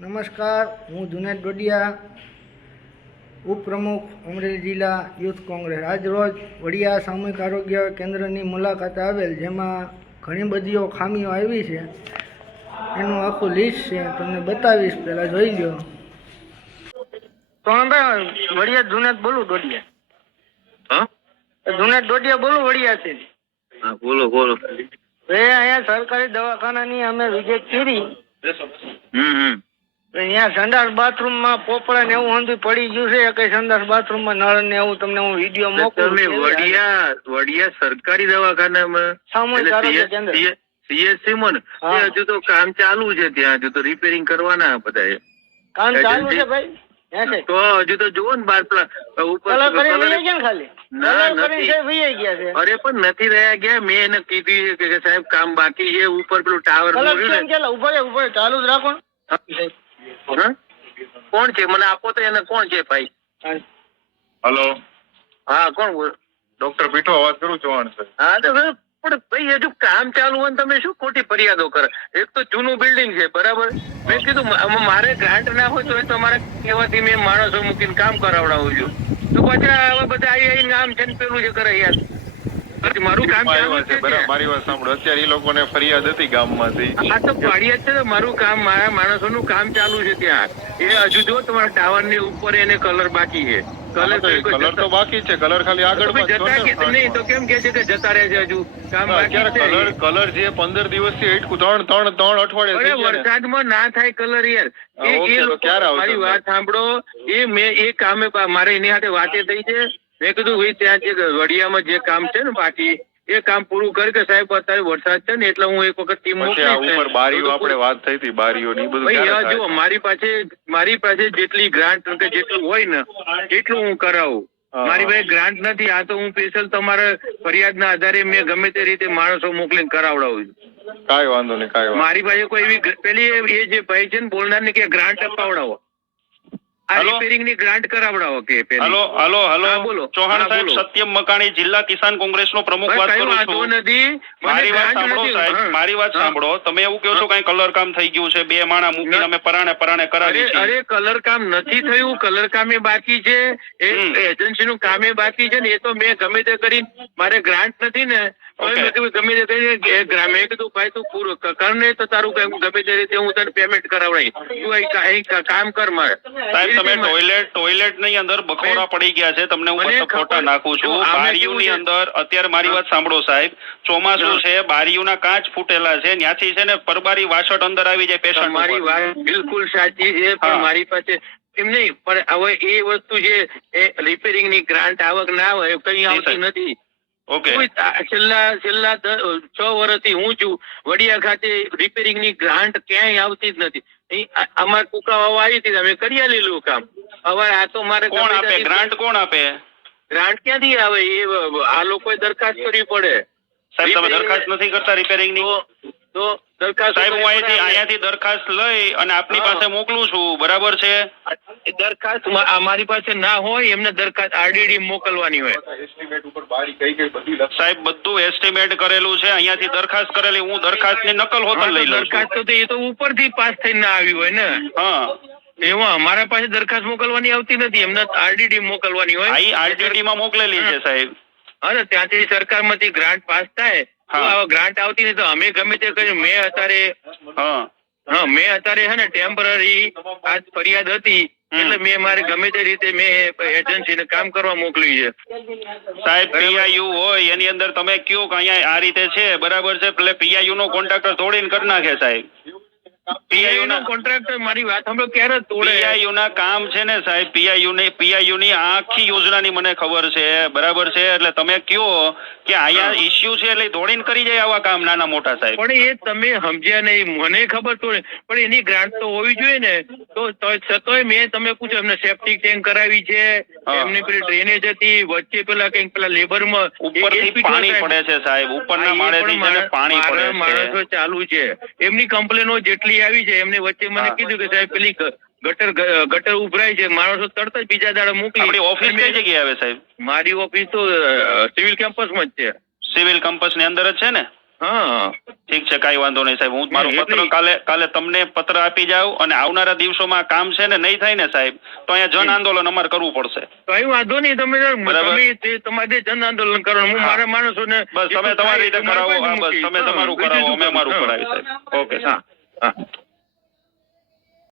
નમસ્કાર હું જુનેદ ડોડિયા ઉપપ્રમુખ અમરેલી જિલ્લા યુથ કોંગ્રેસ. આજ રોજ વડિયા સામૂહિક આરોગ્ય કેન્દ્રની મુલાકાત આવેલ જેમાં ઘણી બધીઓ ખામીઓ આવી છે. એનું આખું લિસ્ટ છે તમને બતાવીશ. પહેલાં જોઈ લો સોનભાઈ વડિયા જુનેદ બોલું ડોડિયા. હા? જુનેદ ડોડિયા બોલું વડિયાથી હા બોલો બોલો. એ અહીંયા સરકારી દવાખાનાની અમે વિઝિટ કરી. હમ હમ. તો સંદાસ બાથરૂમમાં પોપડા ને એવું હંધું પડી ગયું છે કઈ સંડાસ બાથરૂમમાં નળ ને એવું તમને હું વીડિયો મોકલું તમે વડિયા વડિયા સરકારી દવાખાનામાં? સામૂહિક આરોગ્ય કેન્દ્ર. સીએસસી માં હજુ તો કામ ચાલુ છે ત્યાં હજુ તો રિપેરિંગ કરવાના બધા કામ ચાલુ છે ભાઈ? તો હજુ તો જુઓ ને બાર ઉપર ખાલી? ના, નથી. અરે પણ નથી રહ્યા ગયા. મેં એને કીધું કે સાહેબ કામ બાકી છે ઉપર પેલું ટાવર ઊભો ઊભો ચાલુ જ રાખો. કોણ છે? મને આપો તો એને કોણ છે ભાઈ? હલો. હા કોણ બોલ? ડોક્ટર પીઠો અવાજ કરું ચૌહાણ સાહેબ. હા તો પણ ભાઈ હજુ કામ ચાલુ હોય ને તમે શું ખોટી ફરિયાદો કરે? એક તો જૂનું બિલ્ડિંગ છે બરાબર? મેં કીધું મારે ગ્રાન્ટ ના હોય તો તમારે કહેવાથી મેં માણસો મૂકીને કામ કરાવડાવું છું. તો પાછા હવે બધા આવી આવીને આમ છે પેલું છે કરે યાર. મારું કામ મારી વાત સાંભળો. અત્યારે એ લોકોને ફરિયાદ હતી ગામમાંથી. આ તો પાડિયા છે મારું કામ મારા માણસોનું કામ ચાલુ છે ત્યાં. એ હજુ જો તમારા ટાવરની ઉપર એને કલર બાકી છે. કલર તો બાકી છે કલર ખાલી આગળ જતા નહીં તો કેમ કે છે કે જતા રહે છે હજુ? કામ બાકી છે. કલર કલર જે પંદર દિવસથી એટકું ત્રણ ત્રણ ત્રણ અઠવાડિયે વરસાદમાં ના થાય કલર યાર. એ મારી વાત સાંભળો. એ મેં એ કામે મારે એની સાથે વાતે થઈ છે. મેં કીધું ભાઈ ત્યાં જે વડિયામાં જે કામ છે ને બાકી એ કામ પૂરું કર કે સાહેબ અત્યારે વરસાદ છે ને એટલે હું એક વખત ટીમ ઉપર બારીઓ આપણે વાત થઈ હતી બધું થાય? જુઓ મારી પાસે મારી પાસે જેટલી ગ્રાન્ટ કે જેટલું હોય ને એટલું હું કરાવું. મારી પાસે ગ્રાન્ટ નથી આ તો હું સ્પેશિયલ તમારા ફરિયાદના આધારે મેં ગમે તે રીતે માણસો મોકલીને કરાવડાવું છું. કાંઈ વાંધો નહીં કાંઈ મારી પાસે કોઈ એવી પેલી એ જે ભાઈ છે ને બોલનાર ને કે ગ્રાન્ટ અપાવડાવો. આ રિપેરિંગની ગ્રાન્ટ કરાવડાવો કે હેલો હેલો હલો. બોલો. ચૌહાણ સાહેબ સત્યમ મકાણી જિલ્લા કિસાન કોંગ્રેસનો પ્રમુખ વાત કરું છું. મારી વાત સાંભળો સાહેબ. મારી વાત સાંભળો. તમે એવું કહો છો કઈ કલર કામ થઈ ગયું છે બે માણા મૂકી ના. અમે પરાણે પરાણે કરાવી છે અરે કલર કામ નથી થયું. કલર કામ એ બાકી છે. એ એજન્સી નું કામ એ બાકી છે ને એ તો મેં ગમે તે કરી મારે ગ્રાન્ટ નથી ને. મેં કીધું ગમે તે કરીને મેં કીધું ભાઈ તું પૂરું કર ને તો તારું ગમે તે રીતે હું તને પેમેન્ટ કરાવડાવી તું અહીં કા- અહીં કા- કામ કર મારે. સાહેબ તમે ટોયલેટ ટોયલેટની અંદર બખોરા પડી ગયા છે. તમને હું મને ફોટા નાખું છું. જો આમાં બારીઓની કેવું છે? અંદર અત્યારે મારી વાત સાંભળો સાહેબ. ચોમાસું છે છે બારીઓના કાચ ફૂટેલા છે. ત્યાંથી છે ને પરબારી વાસટ અંદર આવી જાય પેશન્ટ મારી વાત બિલકુલ સાચી છે પણ મારી પાસે એમ નહીં. પણ હવે એ વસ્તુ છે એ રિપેરિંગની ગ્રાન્ટ આવક ના હોય કઈ આવતી નથી. ઓકે છેલ્લા છેલ્લા છ વર્ષથી હું છું. વડિયા ખાતે રિપેરિંગની ગ્રાન્ટ ક્યાંય આવતી જ નથી. અમારે કુકાવાઓ આવી હતી અમે કરી આલેલું કામ. હવે આ તો મારે કોણ આપે? ગ્રાન્ટ કોણ આપે? ગ્રાન્ટ ક્યાંથી આવે? એ આ લોકોએ દરખાસ્ત કરવી પડે. સાહેબ તમે દરખાસ્ત નથી કરતા રિપેરિંગની તો દરખાસ્ત સાહેબ હું અહીંથી અહીંયાથી દરખાસ્ત લઈ અને આપની પાસે મોકલું છું. બરાબર છે? દરખાસ્ત અમારી પાસે ના હોય એમને દરખાસ્ત આરડીડી મોકલવાની હોય. એસ્ટિમેટ ઉપર બારી કઈ કઈ બધી સાહેબ બધું એસ્ટિમેટ કરેલું છે. અહીંયાથી દરખાસ્ત કરેલી. હું દરખાસ્તની નકલ હા, હોતન લઈ લઉં દરખાસ્ત તો એ તો ઉપરથી પાસ થઈને ના આવી હોય ને? હા. એમાં અમારા પાસે દરખાસ્ત મોકલવાની આવતી નથી. એમને આરડીડી મોકલવાની હોય. આરડીડી માં મોકલેલી છે સાહેબ. અરે ત્યાંથી સરકારમાંથી ગ્રાન્ટ પાસ થાય. ગ્રાન્ટ આવતી નહીં તો અમે ગમે તે કર્યું મેં અત્યારે હા. મેં અત્યારે હે ને ટેમ્પરરી આ ફરિયાદ હતી. એટલે મેં મારે ગમે તે રીતે મેં એજન્સીને કામ કરવા મોકલ્યું છે. સાહેબ. પીઆઈયુ હોય એની અંદર તમે કયો કે અહીંયા આ રીતે છે બરાબર છે એટલે પીઆઈયુ નો કોન્ટ્રાક્ટર તોડીને કરી નાખે સાહેબ. પીઆઈયુ ના કોન્ટ્રાક્ટર મારી વાત સાંભળો ક્યારે તોડે? પીઆઈયુ ના કામ છે ને સાહેબ પીઆઈયુ ની પીઆઈયુ ની આખી યોજનાની મને ખબર છે બરાબર છે? એટલે તમે કયો કે અહીંયા ઇસ્યુ છે એટલે દોડીને કરી જાય આવા કામ નાના મોટા સાહેબ. પણ એ તમે સમજ્યા નહીં મને ખબર તોડે. પણ એની ગ્રાન્ટ તો હોવી જોઈએ ને. તો છતાંય મેં તમે પૂછ્યું એમને સેપ્ટિક ટેન્ક કરાવી છે. એમની પેલી ડ્રેનેજ હતી વચ્ચે પેલા કંઈક પેલા લેબરમાં ઉપરથી પાણી પડે છે સાહેબ ઉપરના માળેથી પાણી પડે માણસો છે ચાલુ છે. એમની કમ્પ્લેનો જેટલી આવી છે. એમને વચ્ચે મને કીધું કે સાહેબ પેલી ગટર ગટર ઉભરાય છે. માણસો તરત જ બીજા દાડે મોકલી આપણી ઓફિસ કઈ જગ્યાએ આવે સાહેબ? મારી ઓફિસ તો સિવિલ કેમ્પસમાં જ છે. સિવિલ કેમ્પસની અંદર જ છે ને? હા. ઠીક છે કઈ વાંધો નહીં સાહેબ. હું મારો પત્ર કાલે કાલે તમને પત્ર આપી જાઉં અને આવનારા દિવસોમાં કામ છે ને નહીં થાય ને સાહેબ તો અહીંયા જન આંદોલન અમારે કરવું પડશે. કઈ વાંધો નહીં. તમે. તમે તમારે જન આંદોલન કરો હું મારા માણસો ને બસ તમે તમારી રીતે કરાવો. બસ તમે તમારું કરાવો. અમે? અમારું કરાવી સાહેબ. ઓકે હા. હા